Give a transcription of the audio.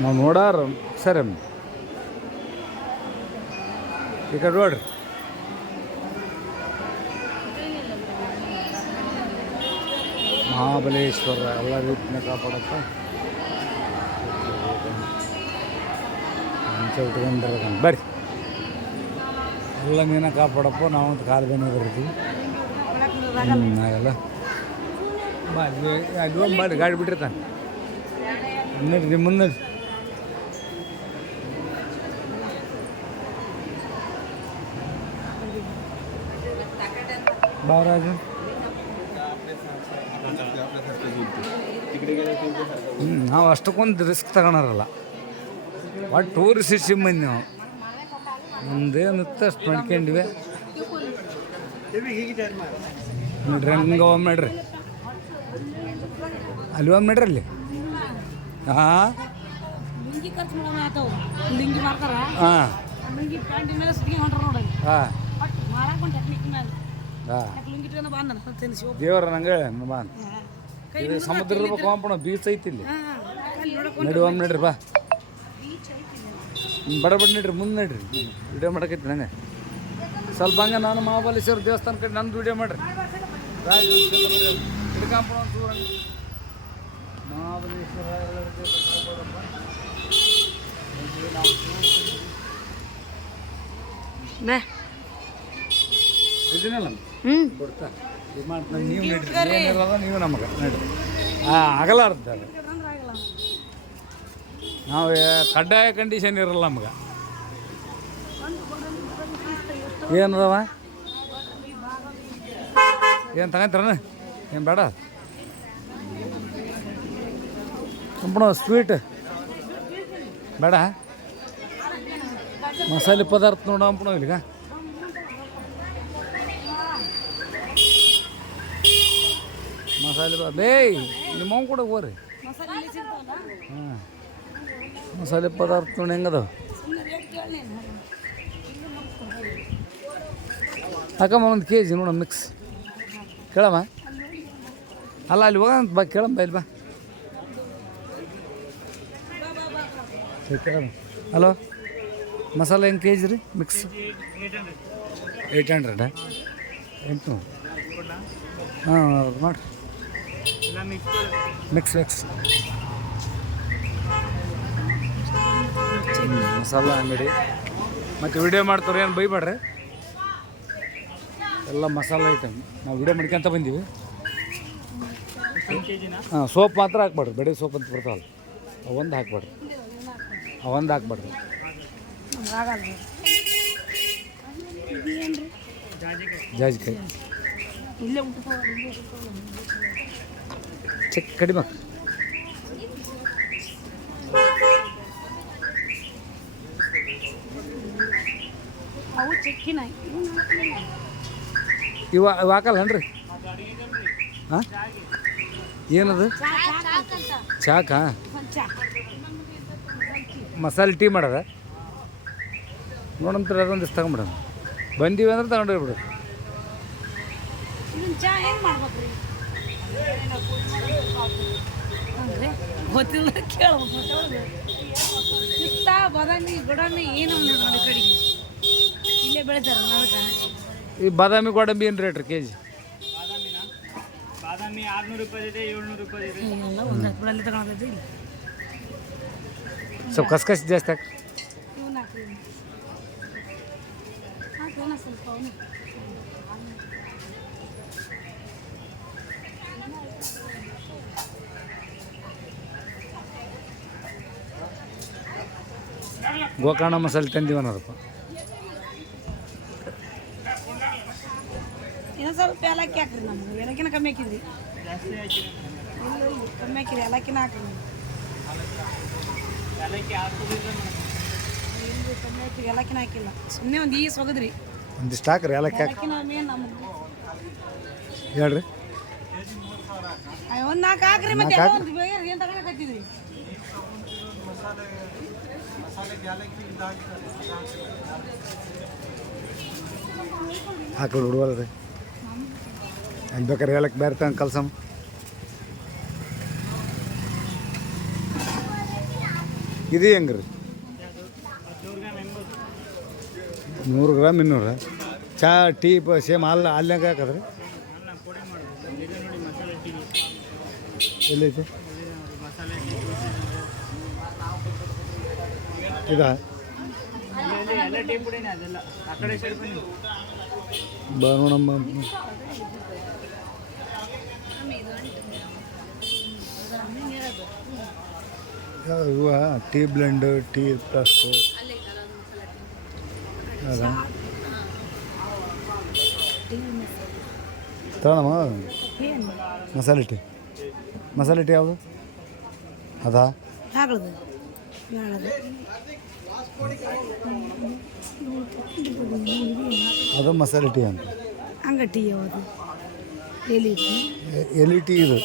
ನಾವು ನೋಡಾರ, ಸರಿ. ಟಿಕೆಟ್ ನೋಡ್ರಿ. ಮಹಾಬಲೇಶ್ವರ, ಎಲ್ಲ ರೀತಿಯ ಕಾಪಾಡಪ್ಪ. ಮಂಚ ಬರ್ರಿ. ಎಲ್ಲ ಮೀನ ಕಾಪಾಡಪ್ಪ. ನಾವಂತ ಕಾಲು ಬೇನೆ ಬರ್ತೀವಿ. ನಾವೆಲ್ಲ ಅಲ್ಲಿ ಒಂದು ಮಾಡಿ ಗಾಡಿ ಬಿಟ್ಟಿರ್ತಾನೆ. ನಿಮ್ಮ ಮುನ್ನಡಿ ಹ್ಞೂ ನಾವು ಅಷ್ಟಕ್ಕೊಂದು ರಿಸ್ಕ್ ತಗೊಳಾರಲ್ಲ ಒಟ್ಟು ಟೂರಿಸ್ಟ್ ಬಂದು ನಾವು ಮುಂದೇನಿತ್ತು ಅಷ್ಟು ಮಾಡ್ಕೊಂಡಿವೆ ನೋಡ್ರಿ ಹಂಗೆ ಒಮ್ಮೆ ಮಾಡ್ರಿ. ಅಲ್ಲಿ ಒಮ್ಮೆ ಮಾಡ್ರಿ ಅಲ್ಲಿ? ಹಾಂ? ಹಾಂ. ಹಾಂ. ದೇವರ ನಂಗೆ ಬಾ ಇದು ಸಮುದ್ರ ಕಾಂಪೌಂಡ್ ಬೀಚ್ ಐತಿ ಇಲ್ಲಿ. ನಡಿ ನಡ್ರಿ ಬಾ. ಬಡ ಬಡ ನಡ್ರಿ, ಮುಂದೆ ನಡ್ರಿ. ವಿಡಿಯೋ ಮಾಡಕೈತಿ ನನಗೆ ಸ್ವಲ್ಪ ಹಂಗೆ ನಾನು ಮಹಾಬಲೇಶ್ವರ ದೇವಸ್ಥಾನ ಕಡೆ ನಂದು ವಿಡಿಯೋ ಮಾಡ್ರಿ. ಮಹಾಬಲೇಶ್ವರ ಇರ್ತೈತೆ, ಕಾಪಾಡಪ್ಪ. ಇಲ್ಲಿ ನಾವು ಬೇ ಇದನ್ನಲ್ಲ ಹ್ಞೂ ನೀವು ನಮಗೆ ನಡ್ರಿ. ಹಾಂ ಆಗಲಾರ್ದ ಅದು. ನಾವು ಕಡ್ಡಾಯ ಕಂಡೀಷನ್ ಇರಲ್ಲ ನಮ್ಗೆ. ಏನದವ ಏನು ತಗೊಂತಾರನ ಏನು ಬೇಡ? ಸಂಪಣ ಸ್ವೀಟ್ ಬೇಡ? ಮಸಾಲೆ ಪದಾರ್ಥ ನೋಡ ಅಂಪಣ ಇಲ್ಲಿಗ. ಮಸಾಲೆ ಬೇಯ್ ನಿಮ್ಮ ಕೂಡ ಹೋಗ್ರಿ. ಹಾಂ ಮಸಾಲೆ ಪದಾರ್ಥ ನೋಡಿ ಹೆಂಗದ ಹಾಕಮ್ಮ ಒಂದು ಕೆ ಜಿ ನೋಡ ಮಿಕ್ಸ್ ಕೇಳಮ್ಮ. ಅಲ್ಲ ಅಲ್ಲಿ ಹೋಗ ಬಾ ಕೇಳಮ್ಮ ಬಾ ಇಲ್ಲಿ ಬಾ. ಕೇಳಮ್ಮ. ಹಲೋ ಮಸಾಲೆ ಹೆಂಗೆ ಕೆ ಜಿ ರೀ ಮಿಕ್ಸ್ ಏಯ್ಟ್ ಹಂಡ್ರೆಡ್ ಎಂಟು. ಹಾಂ ಮಾಡಿರಿ ಮಾಡಿ ಮಿಕ್ಸ್ ಮಿಕ್ಸ್ ಮಸಾಲ ಅಂಗಡಿ. ಮತ್ತು ವಿಡಿಯೋ ಮಾಡ್ತಾರೆ ಏನು ಬೈಬೇಡ್ರಿ ಎಲ್ಲ ಮಸಾಲ ಐಟಮ್ ನಾವು ವಿಡಿಯೋ ಮಾಡ್ಕೊಂತ ಬಂದೀವಿ. ಹಾಂ ಸೋಪ್ ಮಾತ್ರ ಹಾಕ್ಬೇಡ್ರಿ. ಬೆಡಿ ಸೋಪ್ ಅಂತ ಬರ್ತಾವಲ್ಲ ಅವೊಂದು ಹಾಕ್ಬೇಡ್ರಿ. ಅವೊಂದು ಹಾಕ್ಬೇಡ್ರಿ. ಜಾಜಿಕಾಯಿ ಇಲ್ಲೇ ಉಂಟು ಇಲ್ಲೇ ಉಂಟು ಚೆಕ್ ಕಡಿಮೆ. ಅವು ಚೆಕ್ಕಿನ ಇವ ಇವು ಹಾಕಲ್ಲನ್ರಿ ಹಾಂ? ಏನದು? ಚಾಕಾ? ಮಸಾಲೆ ಟೀ ಮಾಡೋದ? ನೋಡಂತ ಅದೊಂದಿಷ್ಟು ತಗೊಂಬಿಡೋಣ ಬಂದೀವಿ ಅಂದ್ರೆ ತಗೊಂಡು ಹೋಗ್ಬಿಡು ಇದನ್ನ ಚಾ ಹೆಂಗೆ ಮಾಡ್ಬೇಕು ರೀ ಅಂದ್ರೆ ಗೊತ್ತಿಲ್ಲ ಕೇಳ್ಬೇಕು ಪಿಸ್ತಾ ಬಾದಾಮಿ ಗೋಡಂಬಿ ಏನು ಅನ್ನೋದು ನೋಡಿ ಕಡೆಗೆ ಇಲ್ಲೇ ಬೆಳಿತಾರೆ ಅದಕ್ಕೆ ಈ ಬಾದಾಮಿ ಗೋಡಂಬಿ ಏನು ರೇಟ್ ರೀ ಕೆ ಜಿ ಬಾದಾಮಿ ಆರ್ನೂರು ರೂಪಾಯಿ ಇದೆ ಏಳ್ನೂರು ರೂಪಾಯಿ ಇದೆ. ಎಲ್ಲ ಒಂದು ಹತ್ತು ಬಿಡಲ್ಲಿ ತಗೊಳಕೈತಿ ಇಲ್ಲಿ. ಸ್ವಲ್ಪ ಕಸ್ಕಸಿ ಜಾಸ್ತಿ ಹಾಕಿ. ಇವನ್ನ ಹಾಕ್ರಿ ಹಾಕಿ ಏನೋ ಸ್ವಲ್ಪ ಅವನು ಗೋಕರ್ಣ ಮಸಾಲೆ ತಂದೀವಿ ಅನ್ನೋದಪ್ಪ ಸ್ವಲ್ಪ ಏಲಕ್ಕಿ ಹಾಕ್ರಿ ನಮ್ಗೆ. ಏಲಕ್ಕಿನ ಕಮ್ಮಿ ಹಾಕಿದ್ರಿ. ಕಮ್ಮಿ ಹಾಕಿರಿ ಏಲಕ್ಕಿನ ಹಾಕ್ರಿ ನೀವು ಇಲ್ರಿ ಕಮ್ಮಿ ಹಾಕಿರಿ ಏಲಕ್ಕಿನ ಹಾಕಿಲ್ಲ. ಸುಮ್ಮನೆ ಒಂದು ಈ ಒಗದ್ರಿ. ಒಂದಿಷ್ಟು ಹಾಕ್ರಿ ಏಲಕ್ಕಿ ಹಾಕಿ. ಹೇಳ್ರಿ. ಒಂದು ನಾಲ್ಕು ಹಾಕ್ರಿ ಮತ್ತೆ ಏನು ತಗೊಳಕತ್ತಿದ್ರಿ ಹಾಕಿ ಹುಡುಗಲ್ರಿ ಅಲ್ಲಿ ಬೇಕಾರೆ ಹೇಳಕ್ಕೆ ಬೇರೆ ತಂಗ ಕಲ್ಸಮ್ಮ. ಇದು ಹೆಂಗೆ ರೀ ನೂರು ಗ್ರಾಮ್ ಇನ್ನೂರ. ಚಾ, ಟೀ ಸೇಮ್ ಹಾಲು ಹಾಲ್ನಾಗ ಹಾಕದ್ರಿ? ಎಲ್ಲೈತೆ ಮಸಾಲೆ ಟೀ ಇದಾ ಬಾ ನೋಡಮ್ಮ ಇವ ಟೀ ಬ್ಲೆಂಡ್, ಟೀ ಪ್ಲಸ್ ತಗೋಣಮ್ಮ ಮಸಾಲೆ ಟೀ. ಮಸಾಲೆ ಟೀ ಯಾವುದು? ಅದಾ? ಹಾಗಳದು ಹೇಳದು ಅದು ಮಸಾಲೆ ಟೀ ಅಂತ ಅಂಗಡಿ ಯಾವುದು ಎಲ್ಲಿ ಎ- ಎಲಿ ಟೀ ಇದು